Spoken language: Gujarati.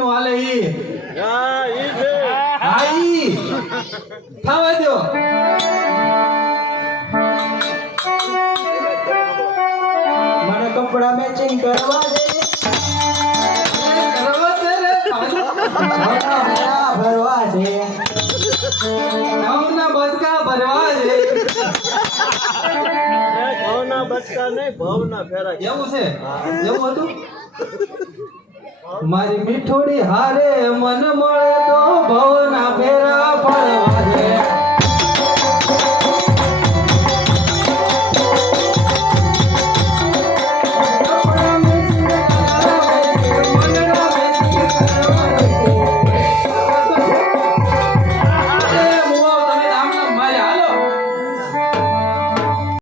નું હાલે ઈ હા ઈ છે હા ઈ થવા દો મને કપડા મેચિંગ કરવા દે કરવા દે રે ભરવા ભરવા છે ઘઉંના બચકા ભરવા દે ઘઉંના બચકા નહીં ભવના ફેરા એવું છે એવું હતું મારી મીઠોડી હારે મન મળે તો ભવના ફેરા પડવા